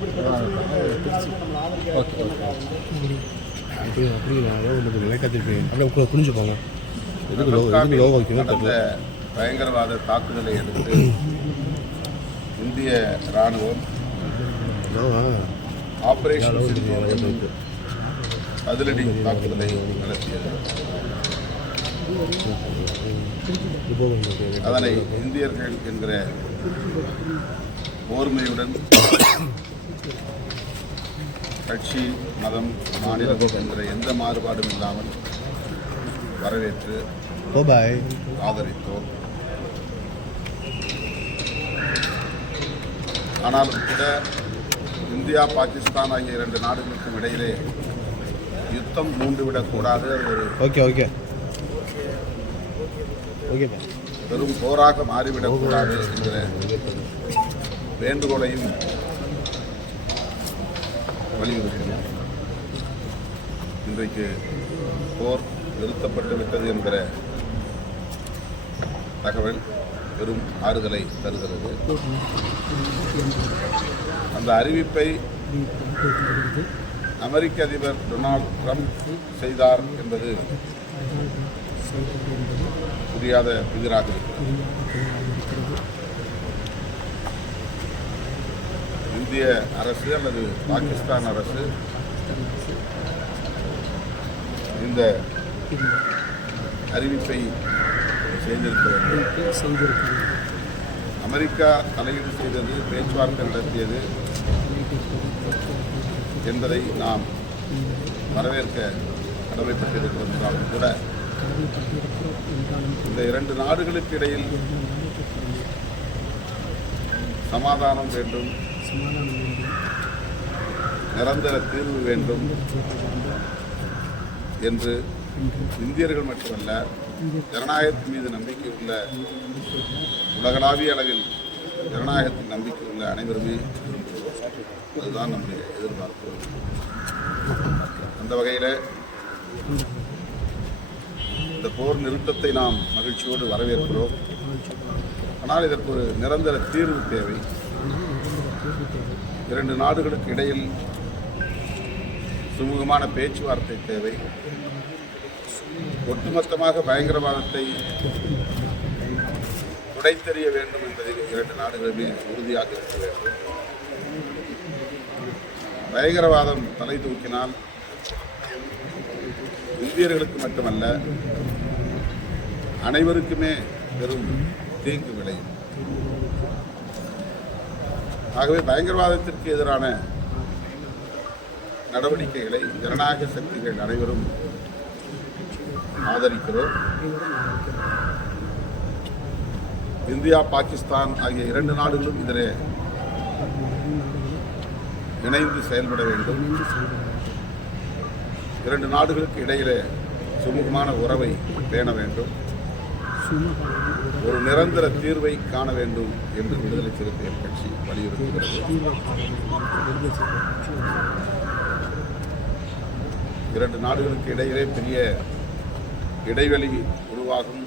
Okay அப்படி புரிஞ்சுப்பாங்க. பயங்கரவாத தாக்குதலை எடுத்து இந்திய இராணுவம் ஆபரேஷன் சிந்தூர் என்னும் பதிலடி தாக்குதலை நடத்தியது. அதனை இந்தியர்கள் என்கிற ஓர்மையுடன் கட்சி, மதம், மாநிலம் என்கிற எந்த மாறுபாடும் இல்லாமல் வரவேற்று ஆதரித்தோம். ஆனாலும் கூட இந்தியா, பாகிஸ்தான் ஆகிய இரண்டு நாடுகளுக்கும் இடையிலே யுத்தம் மூண்டுவிடக்கூடாது, ஒரு பெரும் போராக மாறிவிடக்கூடாது என்கிற வேண்டுகோளையும் வலியுறுத்தினோம். இன்றைக்கு போர் நிறுத்தப்பட்டு விட்டது என்கிற தகவல் பெரும் ஆறுதலை தருகிறது. அந்த அறிவிப்பை அமெரிக்க அதிபர் டொனால்ட் ட்ரம்ப் செய்தார் என்பது புரியாத புதிராக இருக்கிறது. இந்திய அரசு அல்லது பாகிஸ்தான் அரசு இந்த அறிவிப்பை செய்திருக்கிறது. அமெரிக்கா தலையீடு செய்தது, பேச்சுவார்த்தை நடத்தியது என்பதை நாம் வரவேற்க கடமைப்பட்டிருக்கிறோம் என்றாலும் கூட இந்த இரண்டு நாடுகளுக்கு இடையில் சமாதானம் வேண்டும், நிரந்தர தீர்வு வேண்டும் என்று இந்தியர்கள் மட்டுமல்ல, ஜனநாயகத்தின் மீது நம்பிக்கை உள்ள, உலகளாவிய அளவில் ஜனநாயகத்தின் நம்பிக்கை உள்ள அனைவருமே அதுதான் நம்முடைய எதிர்பார்ப்பு. அந்த வகையில் இந்த போர் நிறுத்தத்தை நாம் மகிழ்ச்சியோடு வரவேற்கிறோம். ஆனால் இதற்கு ஒரு நிரந்தர தீர்வு தேவை. இரண்டு நாடுகளுக்கு இடையில் சுமூகமான பேச்சுவார்த்தை தேவை. ஒட்டுமொத்தமாக பயங்கரவாதத்தை துடைத்தெறிய வேண்டும் என்பதில் இரண்டு நாடுகளுமே உறுதியாக இருக்க வேண்டும். பயங்கரவாதம் தலை தூக்கினால் இந்தியர்களுக்கு மட்டுமல்ல, அனைவருக்குமே பெரும் தீங்கு விளையும். ஆகவே பயங்கரவாதத்திற்கு எதிரான நடவடிக்கைகளை ஜனநாயக சக்திகள் அனைவரும் ஆதரிக்கிறோம். இந்தியா, பாகிஸ்தான் ஆகிய இரண்டு நாடுகளும் இதிலே இணைந்து செயல்பட வேண்டும். இரண்டு நாடுகளுக்கு இடையிலே சுமூகமான உறவை பேண வேண்டும். ஒரு நிரந்தர தீர்வை காண வேண்டும் என்று விடுதலை சிறுத்தைகள் கட்சி வலியுறுத்துகிறது. இரண்டு நாடுகளுக்கு இடையிலே பெரிய இடைவெளி உருவாகும்,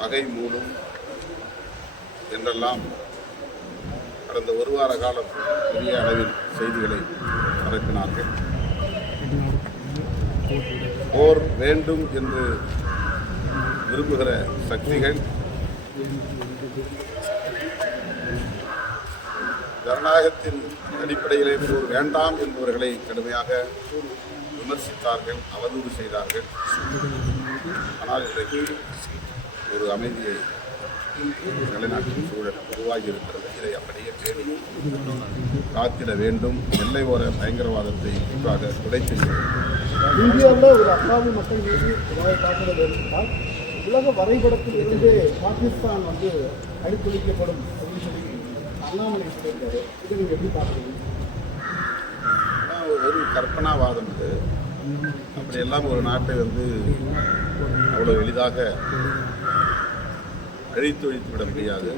பகை மூடும் என்றெல்லாம் கடந்த ஒரு வார காலம் பெரிய அளவில் செய்திகளை பரப்பினார்கள். போர் வேண்டும் என்று விரும்புகிற சக்திகள் ஜனநாயகத்தின் அடிப்படையிலே போர் வேண்டாம் என்பவர்களை கடுமையாக விமர்சித்தார்கள், அவதூறு செய்தார்கள். ஆனால் இன்றைக்கு ஒரு அமைதியை நிலைநாட்டின் சூழல் உருவாகி இருக்கிறது. இதை அப்படியே பேணி காத்திட வேண்டும். எல்லை ஓர பயங்கரவாதத்தை முற்றாக துடைத்திருக்கிறது. இந்தியாவில் ஒரு அப்பாவி மக்கள் மீது தாக்குதல் இருந்தால் உலக வரைபடத்தில் இருந்து பாகிஸ்தான் அடித்தொழிக்கப்படும் அப்படின்னு சொல்லி அண்ணாமலை சொல்லியிருக்காரு. இதை நீங்கள் எப்படி பார்க்குறீங்க? ஒரு கற்பனாவாதம் இது. அப்படியெல்லாம் ஒரு நாட்டை அவ்வளோ எளிதாக அழித்தொழித்து விட முடியாது.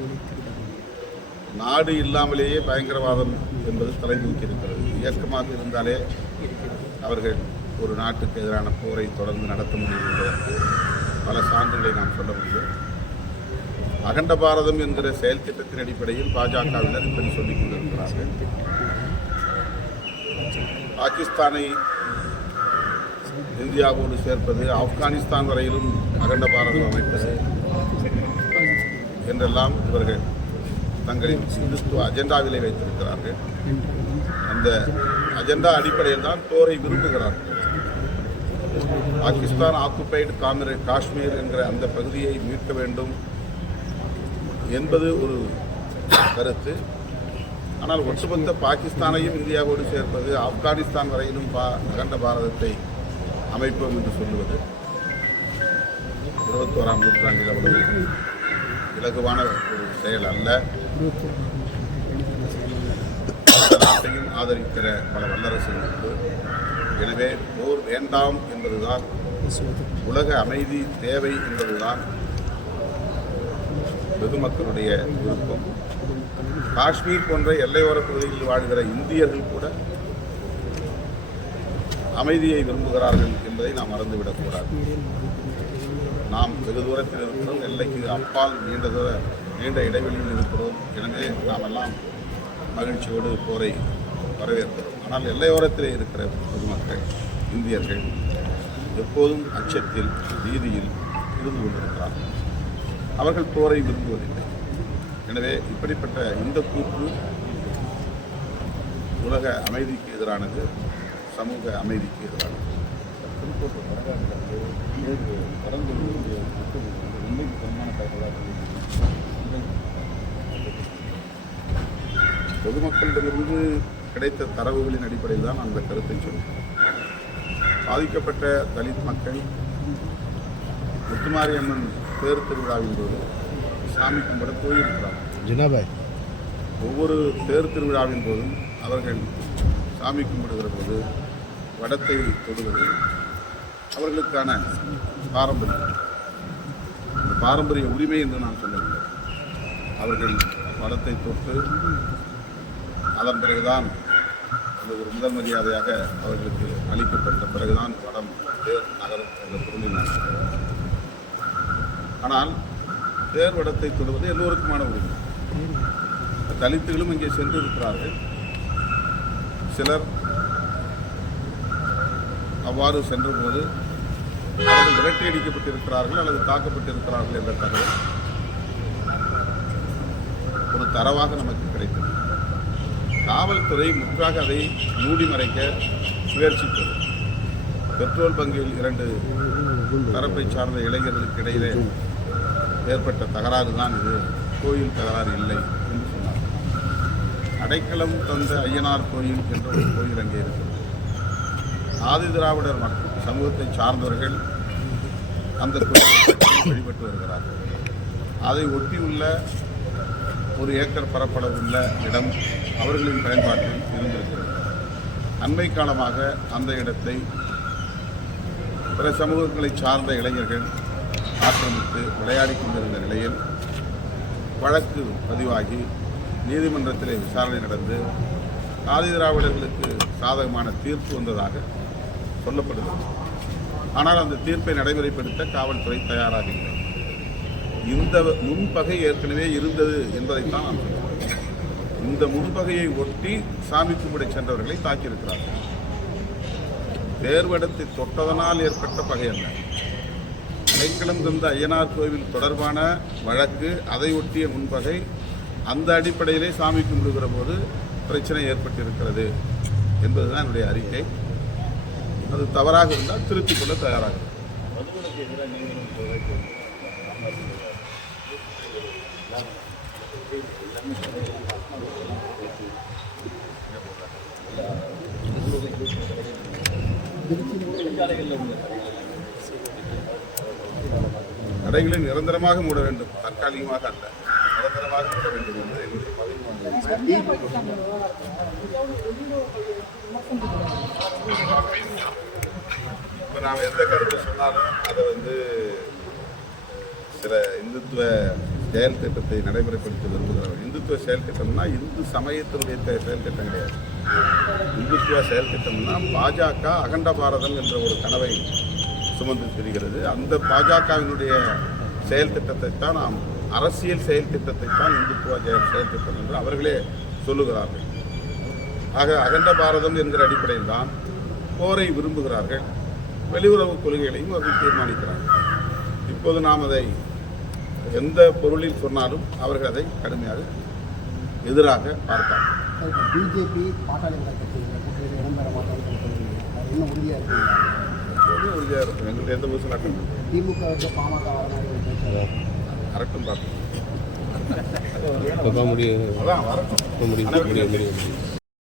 நாடு இல்லாமலேயே பயங்கரவாதம் என்பது தலை தூக்கி இருக்கிறது. இயக்கமாக இருந்தாலே அவர்கள் ஒரு நாட்டுக்கு எதிரான போரை தொடர்ந்து நடத்த முடியும் என்பதற்கு பல சான்றுகளை நாம் சொல்ல முடியும். அகண்ட பாரதம் என்கிற செயல் திட்டத்தின் அடிப்படையில் பாஜகவினர் இப்படி சொல்லிக் கொண்டிருக்கிறார்கள். பாகிஸ்தானை இந்தியாவோடு சேர்ப்பது, ஆப்கானிஸ்தான் வரையிலும் அகண்ட பாரதம் அமைப்பது என்றெல்லாம் இவர்கள் தங்களின் இந்துத்துவ அஜெண்டாவிலே வைத்திருக்கிறார்கள். அந்த அஜெண்டா அடிப்படையில் தான் போரை விரும்புகிறார்கள். பாகிஸ்தான் ஆக்குபைடு காஷ்மீர் என்கிற அந்த பகுதியை மீட்க வேண்டும் என்பது ஒரு கருத்து. ஆனால் ஒட்டுமொத்த பாகிஸ்தானையும் இந்தியாவோடு சேர்ப்பது, ஆப்கானிஸ்தான் வரையிலும் அகண்ட பாரதத்தை அமைப்போம் என்று சொல்லுவது 21ஆம் நூற்றாண்டில் அவ்வளவு இலகுவான ஒரு செயல் அல்ல. நாட்டையும் ஆதரிக்கிற பல வல்லரசுகள் உண்டு. எனவே போர் வேண்டாம் என்பதுதான், உலக அமைதி தேவை என்பதுதான் பொதுமக்களுடைய விருப்பம். காஷ்மீர் போன்ற எல்லையோர பகுதியில் வாழ்கிற இந்தியர்கள் கூட அமைதியை விரும்புகிறார்கள் என்பதை நாம் மறந்துவிடக்கூடாது. நாம் வெகு தூரத்தில் இருக்கிறோம், எல்லைக்கு அப்பால் நீண்ட இடைவெளியில் இருக்கிறோம். எனவே நாம் எல்லாம் மகிழ்ச்சியோடு போரை வரவேற்கிறோம். ஆனால் எல்லையோரத்திலே இருக்கிற பொதுமக்கள், இந்தியர்கள் எப்போதும் அச்சத்தில், பீதியில் இருந்து கொண்டிருக்கிறார்கள். அவர்கள் போரை விரும்புவதில்லை. எனவே இப்படிப்பட்ட இந்த கூற்று உலக அமைதிக்கு எதிரானது, சமூக அமைதிக்கு எதிரானது. பொதுமக்களிடமிருந்து கிடைத்த தரவுகளின் அடிப்படையில் தான் அந்த கருத்தை சொன்னேன். பாதிக்கப்பட்ட தலித் மக்கள் முத்துமாரி அம்மன் தேர் திருவிழாவின் போது சாமி கும்பிட போயிருக்கிறார்கள். ஒவ்வொரு தேர் திருவிழாவின் போதும் அவர்கள் சாமி கும்பிடுகிற போது வடத்தை தொடுவது அவர்களுக்கான பாரம்பரியம். அந்த பாரம்பரிய உரிமை என்று நான் சொல்லவில்லை. அவர்கள் வடத்தை தொட்டு அதன் பிறகுதான் அந்த ஒரு முதல் மரியாதையாக அவர்களுக்கு அளிக்கப்பட்ட பிறகுதான் வடம் தேர் நகரம் என்ற பொருளில். ஆனால் தேர் வடத்தை தொடுவது எல்லோருக்குமான உரிமை. தலித்துகளும் இங்கே சென்று இருக்கிறார்கள். சிலர் அவ்வாறு சென்றபோது அவர்கள் விரட்டியடிக்கப்பட்டிருக்கிறார்கள் அல்லது தாக்கப்பட்டிருக்கிறார்கள் என்ற தகவல் ஒரு தரவாக நமக்கு கிடைத்தது. காவல்துறை முற்றாக அதை மூடி மறைக்க முயற்சித்தது. பெட்ரோல் பங்கில் 2 தரப்பை சார்ந்த இளைஞர்களுக்கு இடையிலே ஏற்பட்ட தகராறு தான் இது, கோயில் தகராறு இல்லை என்று சொன்னார். அடைக்கலம் தந்த ஐயனார் கோயில் என்ற ஒரு கோயில் அங்கே இருக்கிறது. ஆதி திராவிடர் மற்றும் சமூகத்தை சார்ந்தவர்கள் அந்த கோயிலை வழிபட்டு வருகிறார்கள். அதை ஒட்டியுள்ள 1 ஏக்கர் பரப்பளவுள்ள இடம் அவர்களின் பயன்பாட்டில் இருந்திருக்கிறது. அண்மை காலமாக அந்த இடத்தை பிற சமூகங்களை சார்ந்த இளைஞர்கள் ஆக்கிரமித்து விளையாடி கொண்டிருந்த நிலையில் வழக்கு பதிவாகி நீதிமன்றத்திலே விசாரணை நடந்து ஆதி திராவிடர்களுக்கு சாதகமான தீர்ப்பு வந்ததாக சொல்லப்படுகிறது. ஆனால் அந்த தீர்ப்பை நடைமுறைப்படுத்த காவல்துறை தயாராக இல்லை. இந்த முன்பகை ஏற்கனவே இருந்தது என்பதைத்தான் நான் சொல்கிறேன். இந்த முன்பகையை ஒட்டி சாமி கும்பிட சென்றவர்களை தாக்கியிருக்கிறார்கள். தேர்வடத்தை தொட்டதனால் ஏற்பட்ட பகை அல்ல. அடைக்கலம் தந்த ஐயனார் கோவில் தொடர்பான வழக்கு, அதை ஒட்டிய முன்பகை, அந்த அடிப்படையிலே சாமி கும்பிடுகிற போது பிரச்சனை ஏற்பட்டிருக்கிறது என்பதுதான் என்னுடைய அறிக்கை. அது தவறாக இருந்தால் திருத்திக் கொள்ள தயாராக. கடைகளை நிரந்தரமாக மூட வேண்டும், தற்காலிகமாக அல்ல, நிரந்தரமாக மூட வேண்டும் என்பது என்னுடைய பதிவு. இப்போ நாம் எந்த கருத்து சொன்னாலும் அதை சில இந்துத்துவ செயல் திட்டத்தை நடைமுறைப்படுத்த விரும்புகிறவர். இந்துத்துவ செயல் திட்டம்னா இந்து சமயத்தினுடைய செயல் திட்டம் கிடையாது. இந்துத்துவ செயல் திட்டம்னா பாஜக அகண்ட பாரதம் என்ற ஒரு கனவை சுமந்து திரிகிறது. அந்த பாஜகவினுடைய செயல் திட்டத்தை தான் நாம், அரசியல் செயல் திட்டத்தை தான் இந்துத்துவ செயல் திட்டம் என்று அவர்களே சொல்லுகிறார்கள். ஆக அகண்ட பாரதம் என்கிற அடிப்படையில் தான் போரை விரும்புகிறார்கள். வெளியுறவு கொள்கைகளையும் அவர்கள் தீர்மானிக்கிறார்கள். இப்போது நாம் அதை எந்த பொருளில் சொன்னாலும் அவர்கள் அதை கடுமையாக எதிராக பார்ப்பார்கள். பிஜேபி பாட்டாளி கட்சியில் இடம்பெற மாட்டாங்க இன்னும் உறுதியாக இருக்குங்களா? உறுதியாக இருக்கும். எங்களுக்கு எந்த ஊசலாட்டம் திமுக பாமக அரட்டும் பார்ப்போம். முடியும் அதான் வரட்டும். முடியும்